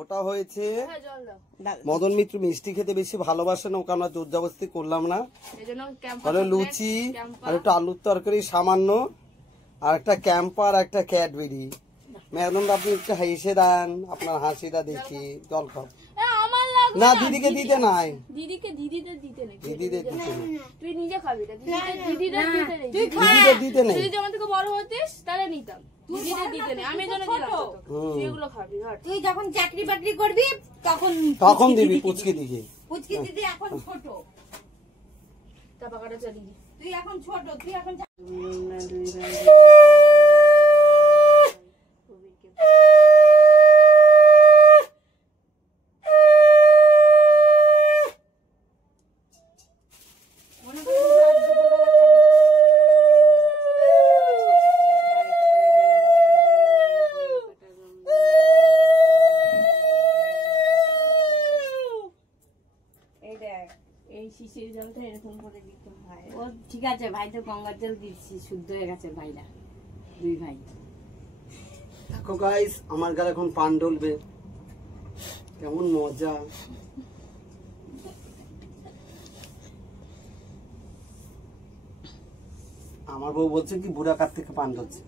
ওটা হয়েছে মদন মিত্র মিষ্টি খেতে বেশি ভালোবাসে না, ওকে আমরা জোর জবরদস্তি করলাম না। তাহলে লুচি আর একটু আলুর তরকারি সামান্য, আর একটা ক্যাম্পার, একটা ক্যাডবেরি। ম্যাডাম আপনি একটু হেসে দেন, আপনার হাসিটা দেখি। জল খাও না, দিদিকে দিতে নাই, দিদিকে দিতে নেই, তুই নিজে খাবি না, দিদিকে দিতে নেই। তুই যদি আমার থেকে বড় হতিস তাহলে নিতাম, দিদিকে দিতে নেই, আমি যেন দিলাম, তুই এগুলো খাবি। তুই যখন চাকরি বাকরি করবি তখন দিবি পুচকি দিকে, পুচকি দিদি এখন ছোট, তা পাকাটা চালিয়ে তুই এখন ছোট, তুই এখন ঠিক আছে। ভাই তো গঙ্গার জল দিচ্ছি, শুদ্ধ হয়ে গেছে ভাইরা, দুই ভাই। দেখো গাইস, আমার গায়ে এখন পান ডলবে, কেমন মজা। আমার বউ বলছে কি বুড়া কার থেকে পান ধরছে।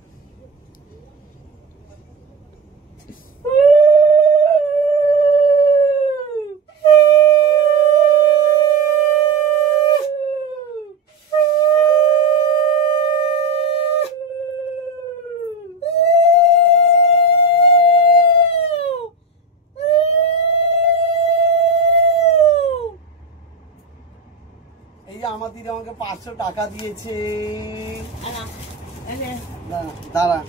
আমার দিদি আমাকে 500 টাকা দিয়েছে। দাঁড়া,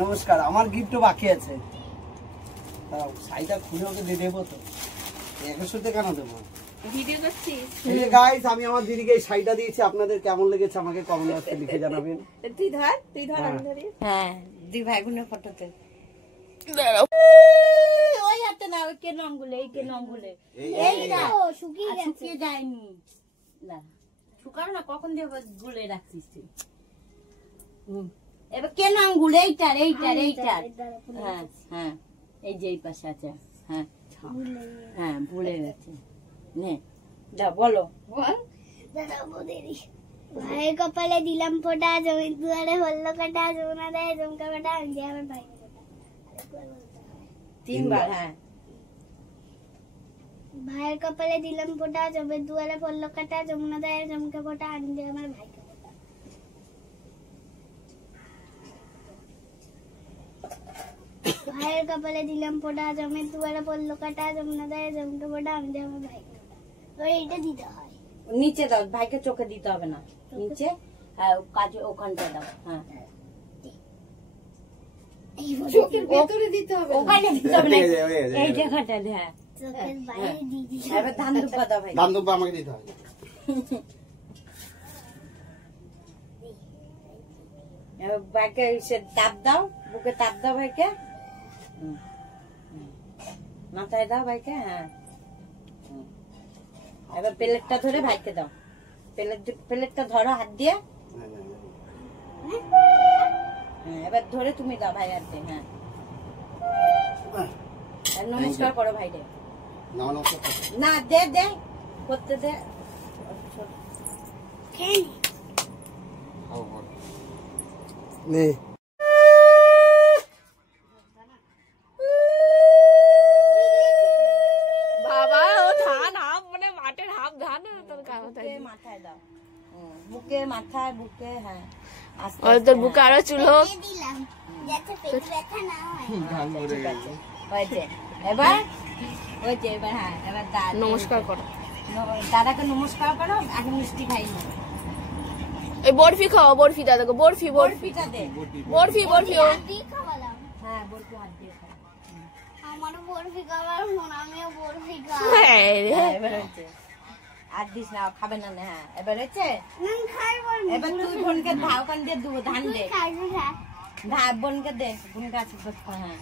নমস্কার, আমার গিফটও বাকি আছে। শাড়িটা খুলে ওকে দিয়ে দেবো তো, 100তে কেন দেবো? আমি আমার দিদিকে এই শাড়িটা দিয়েছি, আপনাদের কেমন লেগেছে আমাকে কমেন্ট বক্সে লিখে জানাবেন। তুই ধর আমি ধরি। হ্যাঁ, দুই ভাই বোনের ফটোতে ওই হাতে না, ওই কেন আঙ্গুলে, এই কেন আঙ্গুলে, এইটা শুকিয়ে যায়নি না, শুকানো না, কখন দিয়ে গুলে রাখছিস তুই? এবার কেন আঙ্গুল, এইটার। হ্যাঁ হ্যাঁ, এই যে এই পাশে আছে। হ্যাঁ হ্যাঁ, ভুলে গেছে। নে যা, বলো। ভাইয়ের কপালে দিলাম ফোঁটা, জমির দুয়ারে হল্লো কাটা, যমুনা দেয় জমকা কাটা, আমি যে আমার ভাই 3 বার। হ্যাঁ, ভাইয়ের কপালে দিলাম ফোঁটা, জমির দুয়ারে পড়লো কাটা, যমুনা দেয় জমকা ফোঁটা, আমি যে আমার ভাইকে। ভাইয়ের কপালে দিলাম ফোঁটা, জমির দুয়ারে পড়লো কাটা, যমুনা দেয় জমকা ফোঁটা, আমি যে আমার ভাইকে। এইটা দিতে হয় নিচে দাও, ভাইকে চোখে দিতে হবে না, নিচে। হ্যাঁ, কাজে ওখানটা দাও। হ্যাঁ, ভেতরে দিতে হবে, ওখানে দিতে হবে না, এই জায়গাটা। হ্যাঁ, এবার ধান দুব্বা দাও ভাই, ধান দুব্বা আমাকে দিতে হবে। ভাইকে তাপ দাও, বুকে তাপ দাও ভাইকে, মাথায় দাও ভাইকে। হ্যাঁ, এবার প্লেটটা ধরে ভাইকে দাও, প্লেটটা ধরো হাত দিয়ে। হ্যাঁ, এবার ধরে তুমি দাও ভাই হাত দিয়ে। হ্যাঁ, নমস্কার করো ভাইকে। না, দে করতে দে। বাবা, ও ধান হাফ, মানে মাঠের হাফ ধান, মাথায় দাও, বুকে, মাথায়, বুকে। হ্যাঁ, তোর বুকে আরো চুল হোক। এবার হ্যাঁ, এবার নমস্কার করো, দাদাকে নমস্কার করো, আগে মিষ্টি খাই। এই বরফি খাও, বরফি দাদাকে, বরফিটা দে, বরফি। হ্যাঁ, বরফি হাত দিয়ে খাও। আমারও বরফি খাওয়ার মন, আমিও বরফি খাই। এবার হচ্ছে আর দিস না, খাবে না। হ্যাঁ, এবার হচ্ছে এবার তুই বোনকে ধান দিয়ে দেবো, ধান দে, বোনকে দে, বোনকে আছে। হ্যাঁ,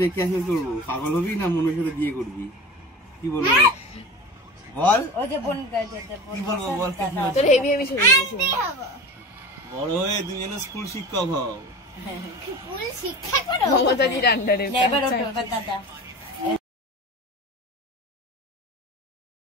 দেখে আসলে করবো, পাগল হবি না মনের সাথে বিয়ে করবি? কি বলবো বল, ওই যে বোনকে বল, তোর হেভি বড় হয়ে দুজনে স্কুল শিক্ষক হও। স্কুল শিক্ষা করো মমতাদির আন্ডারে। এবার দাদা